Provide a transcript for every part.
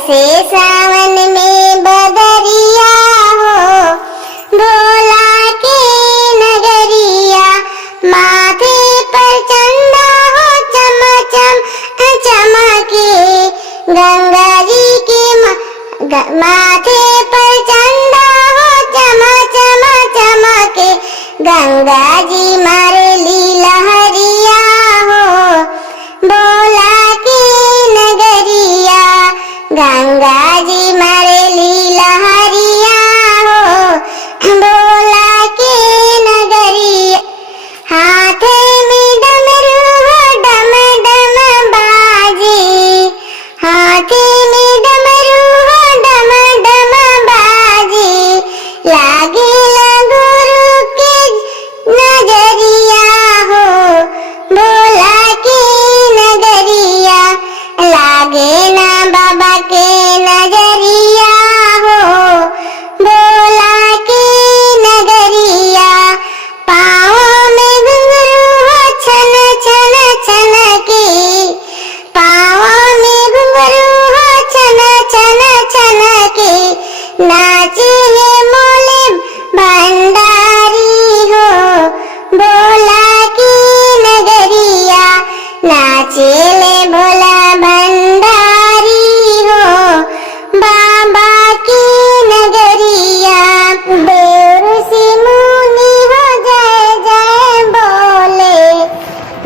बरसे सावन में बदरिया हो, भोला के नगरिया। माथे पर चंदा हो चमचम चमके, गंगा जी के माथे पर चंदा हो चमचम चमके, गंगा जी मारे लीला हरिया हो, भोला के नगरिया। गंगा जी मारे लीला हरिया हो, भोला के नगरिया। हाथे में डमरू हो डम डम बाजे, हाथे में डमरू हो डम डम बाजे, लागे गुरु के नजरिया हो, भोला के नगरिया। लागे ना बाबा के नजरिया हो, भोला के नगरिया। पाँव में घुंघरू हो छन छन छन के, पाँव में घुंघरू हो छन छन छन के, नाचे है मोले भंडारी हो, भोला की नगरिया। नाचे ले भोला भंडारी हो, बाबा की नगरिया। देव ऋषि मुनि हो जय जय बोले,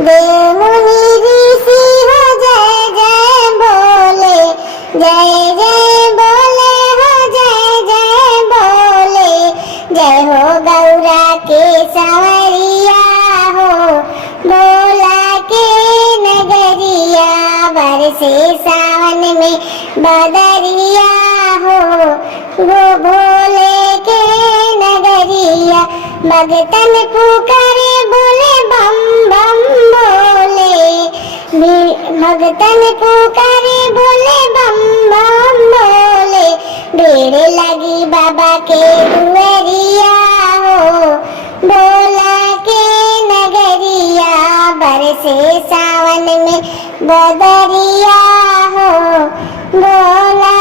देव मुनि ऋषि हो जय जय बोले, जय जय बोले हो जय जय बोले। जय हो गौरा के संवरिया हो, भोला के नगरिया। बरसे सावन में बदरिया हो, वो भोले के नगरिया। भगतन पुकारे बोले बम बम बोले, भगतन पुकारे बोले बम बम बोले। भीड़ लगी बाबा के दुआरिया हो, भोला के नगरिया। बरसे सावन में बदरिया हो, भोला